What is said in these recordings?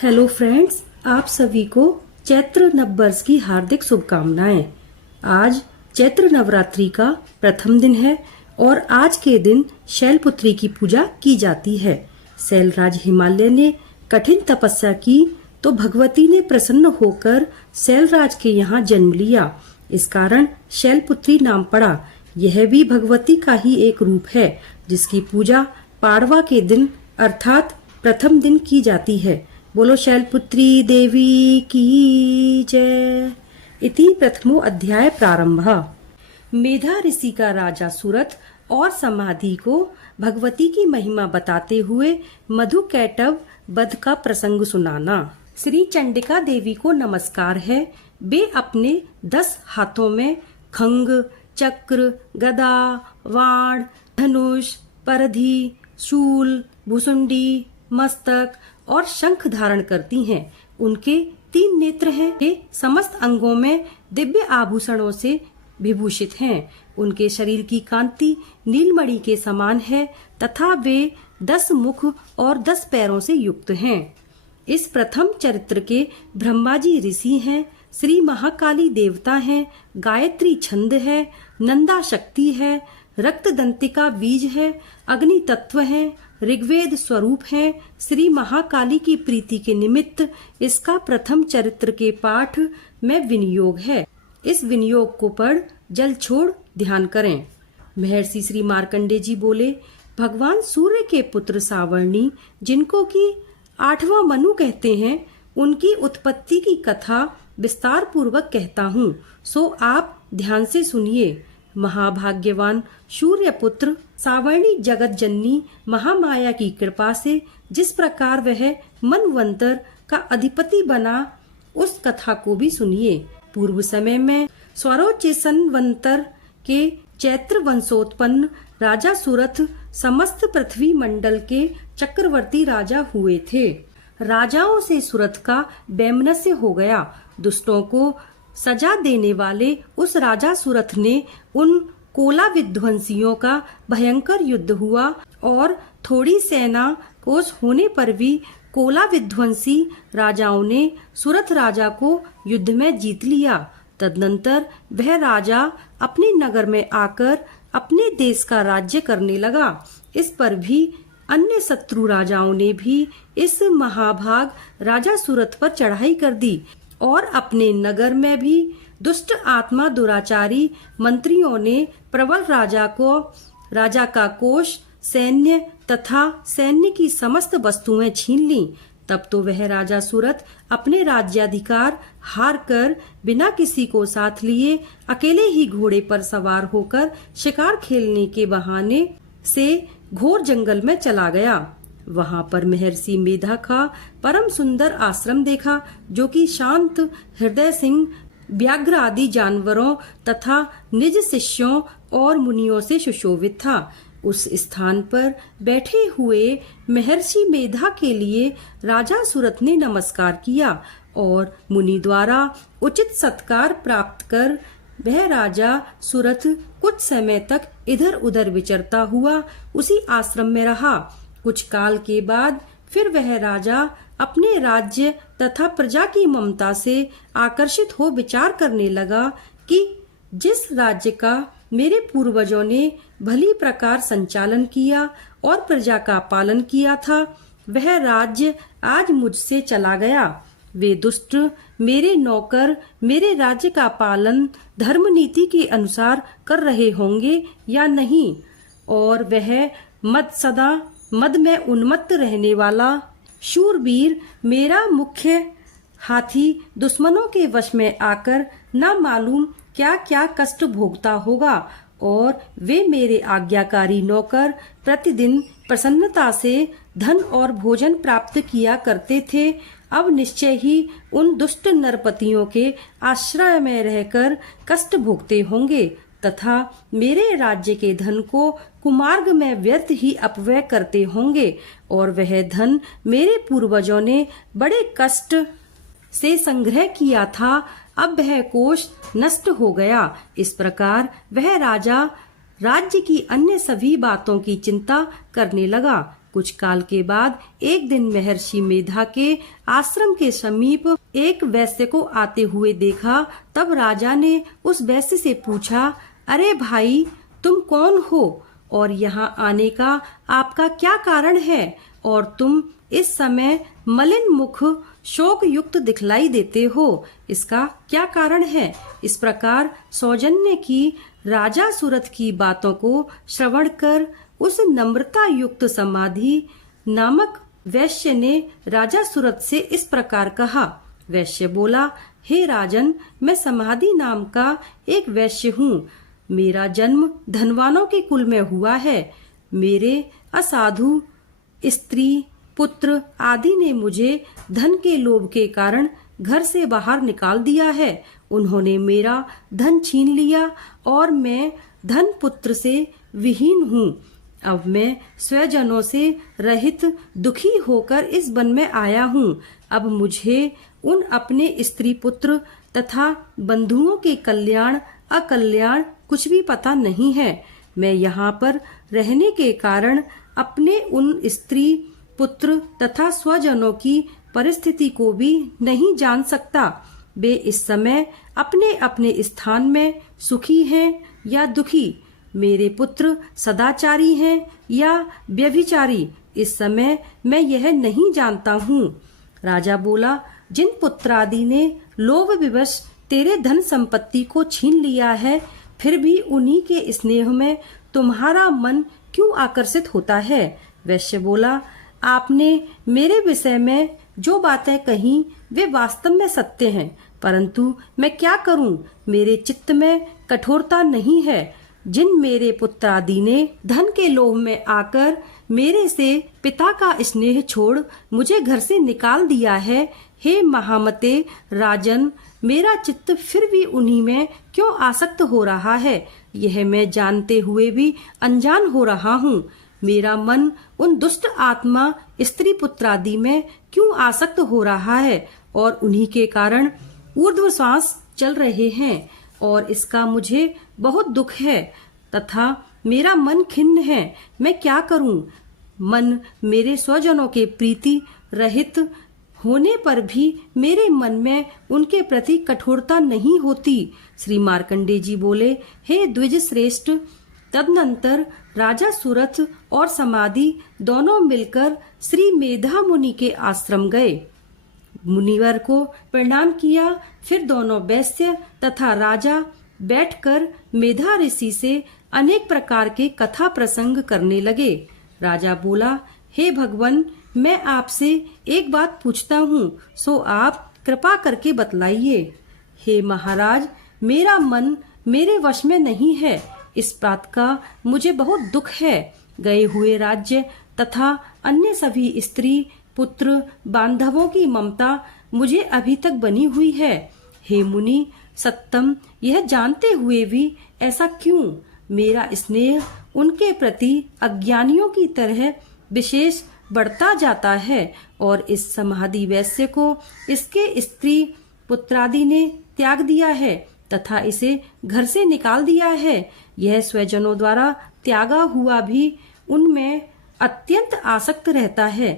Hello friends, आप सभी को चैत्र नववर्ष की हार्दिक शुभकामनाएं। आज चैत्र नवरात्रि का प्रथम दिन है और आज के दिन शैलपुत्री की पूजा की जाती है। शैलराज हिमालय ने कठिन तपस्या की तो भगवती ने प्रसन्न होकर शैलराज के यहाँ जन्म लिया। इस कारण शैलपुत्री नाम पड़ा। यह भी भगवती का ही एक रूप है जिसकी पूजा पाड़वा के दिन अर्थात प्रथम दिन की जाती है। बोलो शैलपुत्री देवी की जय। इति प्रथमो अध्याय प्रारंभः। मेधा ऋषि का राजा सूरत और समाधि को भगवती की महिमा बताते हुए मधु कैटव वध का प्रसंग सुनाना। श्री चंडिका देवी को नमस्कार है। वे अपने 10 हाथों में खंग, चक्र, गदा, वाण, धनुष, परधि, शूल, भुसुंडी, मस्तक और शंख धारण करती हैं। उनके 3 नेत्र हैं। वे समस्त अंगों में दिव्य आभूषणों से विभूषित हैं। उनके शरीर की कांति नीलमणि के समान है तथा वे 10 मुख और 10 पैरों से युक्त हैं। इस प्रथम चरित्र के ब्रह्मा जी ऋषि हैं, श्री महाकाली देवता हैं, गायत्री छंद है, नंदा शक्ति है, रक्त दंतिका बीज है, अग्नि तत्व है, ऋग्वेद स्वरूप है। श्री महाकाली की प्रीति के निमित्त इसका प्रथम चरित्र के पाठ में विनियोग है। इस विनियोग को पढ़ जल छोड़ ध्यान करें। महर्षि श्री मार्कंडे जी बोले, भगवान सूर्य के पुत्र सावर्णी, जिनको कि 8वां मनु कहते हैं, उनकी उत्पत्ति की कथा विस्तार पूर्वक कहता हूँ, सो आप ध्यान से सुनिए। महाभाग्यवान सूर्य पुत्र सावर्णी जगत जननी महामाया की कृपा से जिस प्रकार वह मनवंतर का अधिपति बना, उस कथा को भी सुनिए। पूर्व समय में स्वरोचिसनवंतर के चैत्र वंशोत्पन्न राजा सूरथ समस्त पृथ्वी मंडल के चक्रवर्ती राजा हुए थे। राजाओं से सूरथ का वैमनस्य हो गया। दुष्टों को सजा देने वाले उस राजा सूरथ ने उन कोला विध्वंसियों का भयंकर युद्ध हुआ और थोड़ी सेना कोस होने पर भी कोला विध्वंसी राजाओं ने सूरथ राजा को युद्ध में जीत लिया। तदनंतर वह राजा अपने नगर में आकर अपने देश का राज्य करने लगा। इस पर भी अन्य शत्रु राजाओं ने भी इस महाभाग राजा सूरथ पर चढ़ाई कर दी और अपने नगर में भी दुष्ट आत्मा दुराचारी मंत्रियों ने प्रबल राजा का कोष, सैन्य तथा सैन्य की समस्त वस्तुएं छीन ली। तब तो वह राजा सूरथ अपने राज्याधिकार हार कर बिना किसी को साथ लिए अकेले ही घोड़े पर सवार होकर शिकार खेलने के बहाने से घोर जंगल में चला गया। वहां पर महर्षि मेधा का परम सुंदर आश्रम देखा, जो कि शांत हृदय सिंह, व्याघ्र आदि जानवरों तथा निज शिष्यों और मुनियों से सुशोभित था। उस स्थान पर बैठे हुए महर्षि मेधा के लिए राजा सूरथ ने नमस्कार किया और मुनि द्वारा उचित सत्कार प्राप्त कर वह राजा सूरथ कुछ समय तक इधर उधर विचरता हुआ उसी आश्रम में रहा। कुछ काल के बाद फिर वह राजा अपने राज्य तथा प्रजा की ममता से आकर्षित हो विचार करने लगा कि जिस राज्य का मेरे पूर्वजों ने भली प्रकार संचालन किया और प्रजा का पालन किया था, वह राज्य आज मुझसे चला गया। वे दुष्ट मेरे नौकर मेरे राज्य का पालन धर्म नीति के अनुसार कर रहे होंगे या नहीं, और वह सदा मद में उन्मत्त रहने वाला शूरवीर मेरा मुख्य हाथी दुश्मनों के वश में आकर न मालूम क्या क्या कष्ट भोगता होगा, और वे मेरे आज्ञाकारी नौकर प्रतिदिन प्रसन्नता से धन और भोजन प्राप्त किया करते थे। अब निश्चय ही उन दुष्ट नरपतियों के आश्रय में रहकर कष्ट भोगते होंगे तथा मेरे राज्य के धन को कुमार्ग में व्यर्थ ही अपव्यय करते होंगे, और वह धन मेरे पूर्वजों ने बड़े कष्ट से संग्रह किया था, अब वह कोष नष्ट हो गया। इस प्रकार वह राजा राज्य की अन्य सभी बातों की चिंता करने लगा। कुछ काल के बाद एक दिन महर्षि मेधा के आश्रम के समीप एक वैश्य को आते हुए देखा। तब राजा ने उस वैश्य से पूछा, अरे भाई, तुम कौन हो और यहाँ आने का आपका क्या कारण है, और तुम इस समय मलिन मुख शोक युक्त दिखलाई देते हो, इसका क्या कारण है? इस प्रकार सौजन्य की राजा सूरत की बातों को श्रवण कर उस नम्रता युक्त समाधि नामक वैश्य ने राजा सूरत से इस प्रकार कहा। वैश्य बोला, हे राजन, मैं समाधि नाम का एक वैश्य हूँ। मेरा जन्म धनवानों के कुल में हुआ है। मेरे असाधु स्त्री पुत्र आदि ने मुझे धन के लोभ के कारण घर से बाहर निकाल दिया है। उन्होंने मेरा धन छीन लिया और मैं धन पुत्र से विहीन हूँ। अब मैं स्वजनों से रहित दुखी होकर इस वन में आया हूँ। अब मुझे उन अपने स्त्री पुत्र तथा बंधुओं के कल्याण अकल्याण कुछ भी पता नहीं है। मैं यहाँ पर रहने के कारण अपने उन स्त्री पुत्र तथा स्वजनों की परिस्थिति को भी नहीं जान सकता। वे इस समय अपने अपने स्थान में सुखी हैं या दुखी। मेरे पुत्र सदाचारी हैं या व्यभिचारी, इस समय मैं यह नहीं जानता हूँ। राजा बोला, जिन पुत्रादि ने लोभ विवश तेरे धन संपत्ति को छीन लिया है, फिर भी उन्हीं के स्नेह में तुम्हारा मन क्यों आकर्षित होता है? वैश्य बोला, आपने मेरे विषय में जो बातें कही वे वास्तव में सत्य हैं, परंतु मैं क्या करूं? मेरे चित्त में कठोरता नहीं है। जिन मेरे पुत्रादि ने धन के लोभ में आकर मेरे से पिता का स्नेह छोड़ मुझे घर से निकाल दिया है, हे महामते राजन, मेरा चित्त फिर भी उन्हीं में क्यों आसक्त हो रहा है? यह मैं जानते हुए भी अनजान हो रहा हूँ। मेरा मन उन दुष्ट आत्मा स्त्री पुत्रादि में क्यों आसक्त हो रहा है और उन्हीं के कारण ऊर्ध्व श्वास चल रहे हैं, और इसका मुझे बहुत दुख है तथा मेरा मन खिन्न है। मैं क्या करूं? मन मेरे स्वजनों के प्रीति रहित होने पर भी मेरे मन में उनके प्रति कठोरता नहीं होती। श्री मार्कंडेय जी बोले, हे द्विज श्रेष्ठ, तदनंतर राजा सूरथ और समाधि दोनों मिलकर श्री मेधा मुनि के आश्रम गए। मुनिवर को प्रणाम किया। फिर दोनों वैश्य तथा राजा बैठकर मेधा ऋषि से अनेक प्रकार के कथा प्रसंग करने लगे। राजा बोला, हे भगवान, मैं आपसे एक बात पूछता हूँ, सो आप कृपा करके बतलाइए। हे महाराज, मेरा मन मेरे वश में नहीं है। इस बात का मुझे बहुत दुख है। गए हुए राज्य तथा अन्य सभी स्त्री पुत्र बांधवों की ममता मुझे अभी तक बनी हुई है। हे मुनि सत्तम, यह जानते हुए भी ऐसा क्यों? मेरा स्नेह उनके प्रति अज्ञानियों की तरह विशेष बढ़ता जाता है, और इस समाधि वैश्य को इसके स्त्री पुत्रादि ने त्याग दिया है तथा इसे घर से निकाल दिया है। यह स्वजनों द्वारा त्यागा हुआ भी उनमें अत्यंत आसक्त रहता है।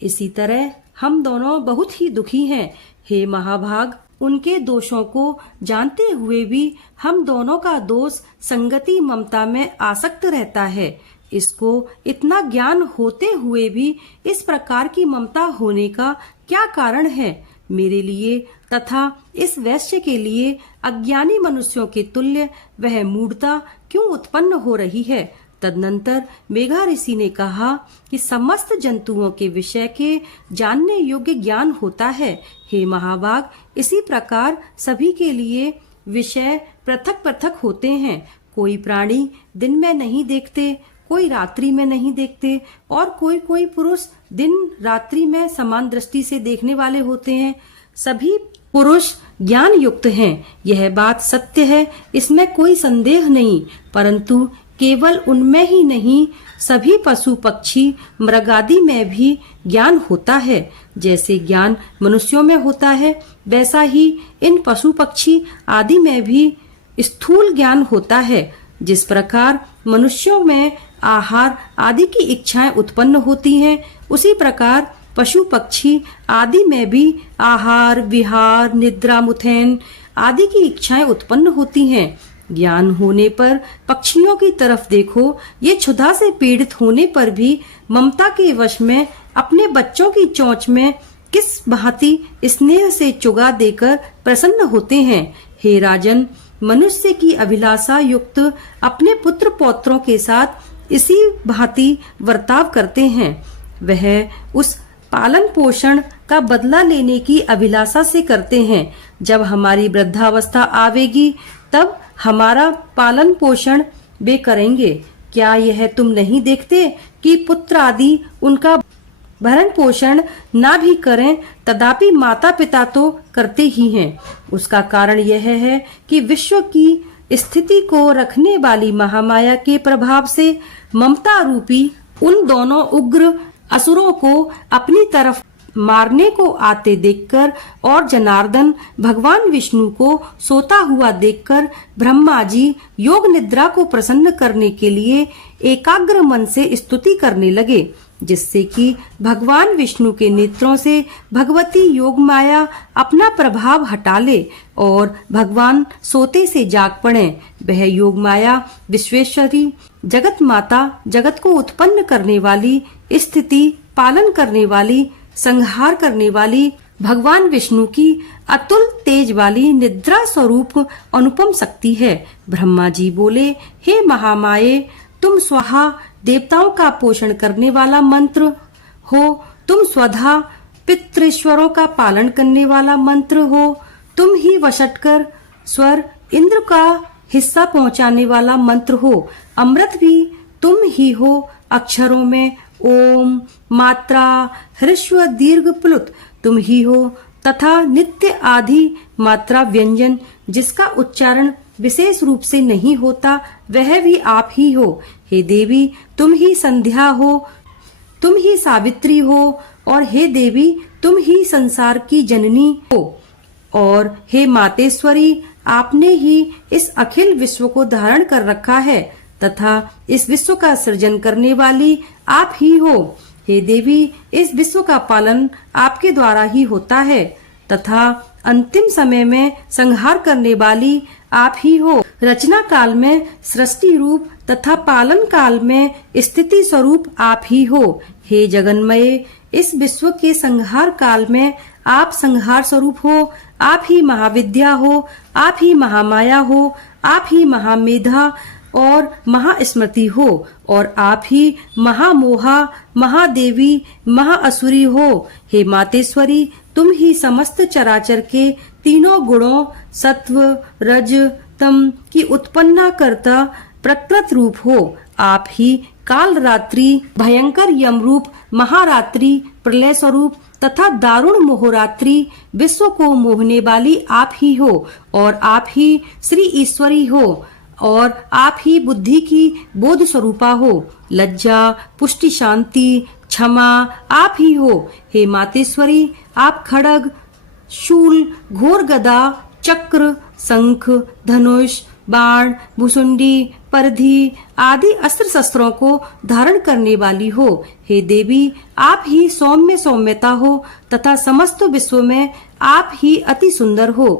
इसी तरह हम दोनों बहुत ही दुखी हैं। हे महाभाग, उनके दोषों को जानते हुए भी हम दोनों का दोष संगति ममता में आसक्त रहता है। इसको इतना ज्ञान होते हुए भी इस प्रकार की ममता होने का क्या कारण है? मेरे लिए तथा इस वैश्य के लिए अज्ञानी मनुष्यों के तुल्य वह मूढ़ता क्यों उत्पन्न हो रही है? तदनंतर मेघा ऋषि ने कहा कि समस्त जंतुओं के विषय के जानने योग्य ज्ञान होता है। हे महाभाग, इसी प्रकार सभी के लिए विषय पृथक पृथक होते हैं। कोई प्राणी दिन में नहीं देखते, कोई रात्रि में नहीं देखते, और कोई कोई पुरुष दिन रात्रि में समान दृष्टि से देखने वाले होते हैं। सभी पुरुष ज्ञान युक्त हैं, यह बात सत्य है, इसमें कोई संदेह नहीं। परंतु केवल उनमें ही नहीं, सभी पशु पक्षी मृगादि में भी ज्ञान होता है। जैसे ज्ञान मनुष्यों में होता है, वैसा ही इन पशु पक्षी आदि में भी स्थूल ज्ञान होता है। जिस प्रकार मनुष्यों में आहार आदि की इच्छाएं उत्पन्न होती हैं, उसी प्रकार पशु पक्षी आदि में भी आहार, विहार, निद्रा, मुथैन आदि की इच्छाएं उत्पन्न होती हैं। ज्ञान होने पर पक्षियों की तरफ देखो, ये क्षुधा से पीड़ित होने पर भी ममता के वश में अपने बच्चों की चोंच में किस भांति स्नेह से चुगा देकर प्रसन्न होते हैं। हे राजन, मनुष्य की अभिलाषा युक्त अपने पुत्र पौत्रों के साथ इसी भांति वर्ताव करते हैं। वह उस पालन पोषण का बदला लेने की अभिलाषा से करते हैं। जब हमारी वृद्धावस्था आवेगी तब हमारा पालन पोषण वे करेंगे। क्या यह तुम नहीं देखते कि पुत्र आदि उनका भरण पोषण ना भी करें तथापि माता पिता तो करते ही हैं। उसका कारण यह है कि विश्व की स्थिति को रखने वाली महामाया के प्रभाव से ममता रूपी उन दोनों उग्र असुरों को अपनी तरफ मारने को आते देखकर और जनार्दन भगवान विष्णु को सोता हुआ देखकर ब्रह्मा जी योग निद्रा को प्रसन्न करने के लिए एकाग्र मन से स्तुति करने लगे, जिससे कि भगवान विष्णु के नेत्रों से भगवती योग माया अपना प्रभाव हटा ले और भगवान सोते से जाग पड़े। वह योग माया विश्वेश्वरी, जगत माता, जगत को उत्पन्न करने वाली, स्थिति पालन करने वाली, संहार करने वाली, भगवान विष्णु की अतुल तेज वाली निद्रा स्वरूप अनुपम शक्ति है। ब्रह्मा जी बोले, हे महामाये, तुम स्वाहा देवताओं का पोषण करने वाला मंत्र हो, तुम स्वधा पितृश्वरों का पालन करने वाला मंत्र हो, तुम ही वषटकर स्वर इंद्र का हिस्सा पहुंचाने वाला मंत्र हो, अमृत भी तुम ही हो, अक्षरों में ओम, मात्रा, ह्रस्व, दीर्घ, प्लुत तुम ही हो, तथा नित्य आदि मात्रा व्यंजन जिसका उच्चारण विशेष रूप से नहीं होता वह भी आप ही हो। हे देवी, तुम ही संध्या हो, तुम ही सावित्री हो, और हे देवी, तुम ही संसार की जननी हो, और हे मातेश्वरी, आपने ही इस अखिल विश्व को धारण कर रखा है तथा इस विश्व का सृजन करने वाली आप ही हो। हे देवी, इस विश्व का पालन आपके द्वारा ही होता है तथा अंतिम समय में संहार करने वाली आप ही हो। रचना काल में सृष्टि रूप तथा पालन काल में स्थिति स्वरूप आप ही हो। हे जगन्मय, इस विश्व के संहार काल में आप संहार स्वरूप हो, आप ही महाविद्या हो, आप ही महामाया हो, आप ही महामेधा और महास्मृति हो, और आप ही महामोहा, महादेवी, महाअसुरी हो। हे मातेश्वरी, तुम ही समस्त चराचर के तीनों गुणों सत्व, रज, तम की उत्पन्ना करता प्रकृत रूप हो। आप ही काल रात्रि, भयंकर यमरूप, महारात्रि, प्रलय स्वरूप तथा दारुण मोहरात्रि, विश्व को मोहने वाली आप ही हो, और आप ही श्री ईश्वरी हो, और आप ही बुद्धि की बोध स्वरूपा हो। लज्जा, पुष्टि, शांति, क्षमा आप ही हो। हे मातेश्वरी, आप खड्ग, शूल, घोर गदा, चक्र, शंख, धनुष, बाण, भुसुंडी, परधि आदि अस्त्र शस्त्रों को धारण करने वाली हो। हे देवी, आप ही सौम्य सौम्यता हो तथा समस्त विश्व में आप ही अति सुंदर हो।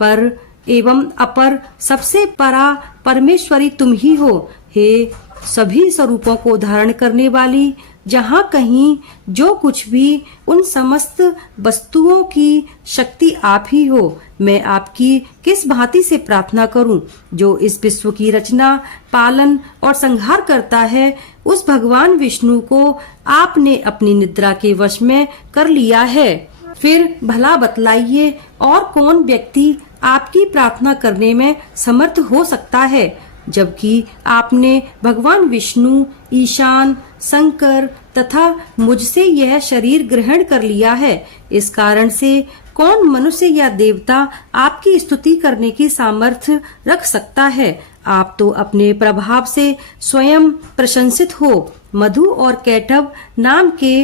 पर एवं अपर सबसे परा परमेश्वरी तुम ही हो। हे सभी स्वरूपों को धारण करने वाली, जहाँ कहीं जो कुछ भी, उन समस्त वस्तुओं की शक्ति आप ही हो। मैं आपकी किस भांति से प्रार्थना करूं? जो इस विश्व की रचना, पालन और संहार करता है, उस भगवान विष्णु को आपने अपनी निद्रा के वश में कर लिया है। फिर भला बतलाइए, और कौन व्यक्ति आपकी प्रार्थना करने में समर्थ हो सकता है, जबकि आपने भगवान विष्णु, ईशान, शंकर तथा मुझसे यह शरीर ग्रहण कर लिया है। इस कारण से कौन मनुष्य या देवता आपकी स्तुति करने की सामर्थ्य रख सकता है? आप तो अपने प्रभाव से स्वयं प्रशंसित हो। मधु और कैटभ नाम के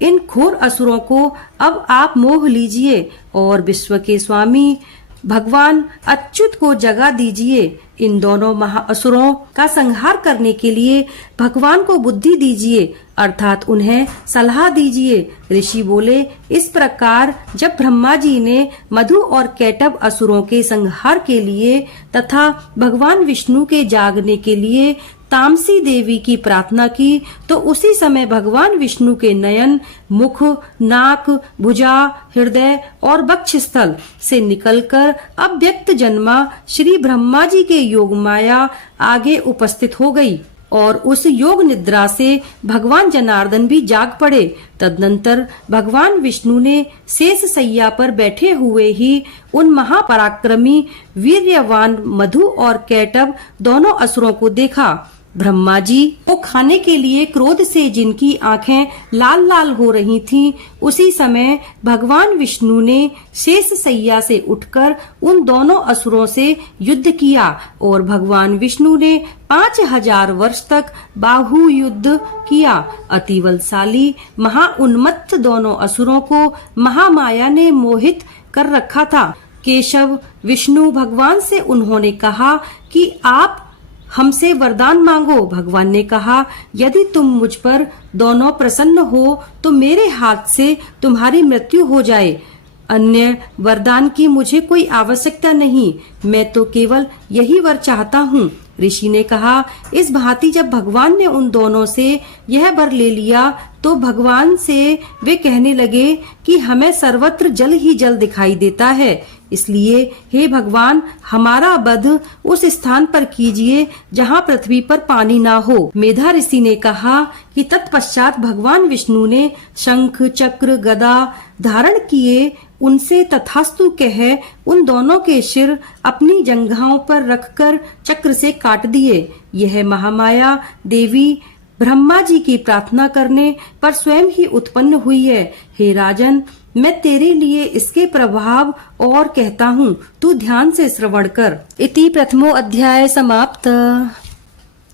इन घोर असुरों को अब आप मोह लीजिए और विश्व के स्वामी भगवान अच्युत को जगा दीजिए। इन दोनों महाअसुरों का संहार करने के लिए भगवान को बुद्धि दीजिए, अर्थात उन्हें सलाह दीजिए। ऋषि बोले, इस प्रकार जब ब्रह्मा जी ने मधु और कैटभ असुरों के संहार के लिए तथा भगवान विष्णु के जागने के लिए तामसी देवी की प्रार्थना की, तो उसी समय भगवान विष्णु के नयन, मुख, नाक, भुजा, हृदय और वक्षस्थल से निकलकर अव्यक्त जन्मा श्री ब्रह्मा जी के योग माया आगे उपस्थित हो गई और उस योग निद्रा से भगवान जनार्दन भी जाग पड़े। तदनंतर भगवान विष्णु ने शेष सैया पर बैठे हुए ही उन महापराक्रमी वीर्यवान मधु और कैटभ दोनों असुरों को देखा। ब्रह्मा जी को खाने के लिए क्रोध से जिनकी आंखें लाल लाल हो रही थीं, उसी समय भगवान विष्णु ने शेष सैया से उठकर उन दोनों असुरों से युद्ध किया और भगवान विष्णु ने 5000 वर्ष तक बाहु युद्ध किया। अति बलशाली महाउन्मत्त दोनों असुरों को महामाया ने मोहित कर रखा था। केशव विष्णु भगवान से उन्होंने कहा कि आप हमसे वरदान मांगो। भगवान ने कहा, यदि तुम मुझ पर दोनों प्रसन्न हो तो मेरे हाथ से तुम्हारी मृत्यु हो जाए। अन्य वरदान की मुझे कोई आवश्यकता नहीं, मैं तो केवल यही वर चाहता हूँ। ऋषि ने कहा, इस भांति जब भगवान ने उन दोनों से यह वर ले लिया तो भगवान से वे कहने लगे कि हमें सर्वत्र जल ही जल दिखाई देता है, इसलिए हे भगवान हमारा वध उस स्थान पर कीजिए जहाँ पृथ्वी पर पानी ना हो। मेधा ऋषि ने कहा कि तत्पश्चात भगवान विष्णु ने शंख, चक्र, गदा धारण किए, उनसे तथास्तु कह उन दोनों के सिर अपनी जंघाओं पर रखकर चक्र से काट दिए। यह महामाया देवी ब्रह्मा जी की प्रार्थना करने पर स्वयं ही उत्पन्न हुई है। हे राजन, मैं तेरे लिए इसके प्रभाव और कहता हूँ, तू ध्यान से श्रवण कर। इति प्रथमो अध्याय समाप्त।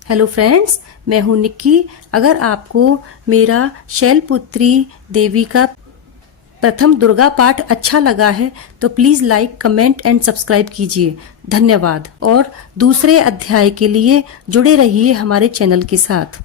हेलो फ्रेंड्स, मैं हूँ निक्की। अगर आपको मेरा शैलपुत्री देवी का प्रथम दुर्गा पाठ अच्छा लगा है तो please like, comment and subscribe कीजिए। धन्यवाद। और दूसरे अध्याय के लिए जुड़े रहिए हमारे चैनल के साथ।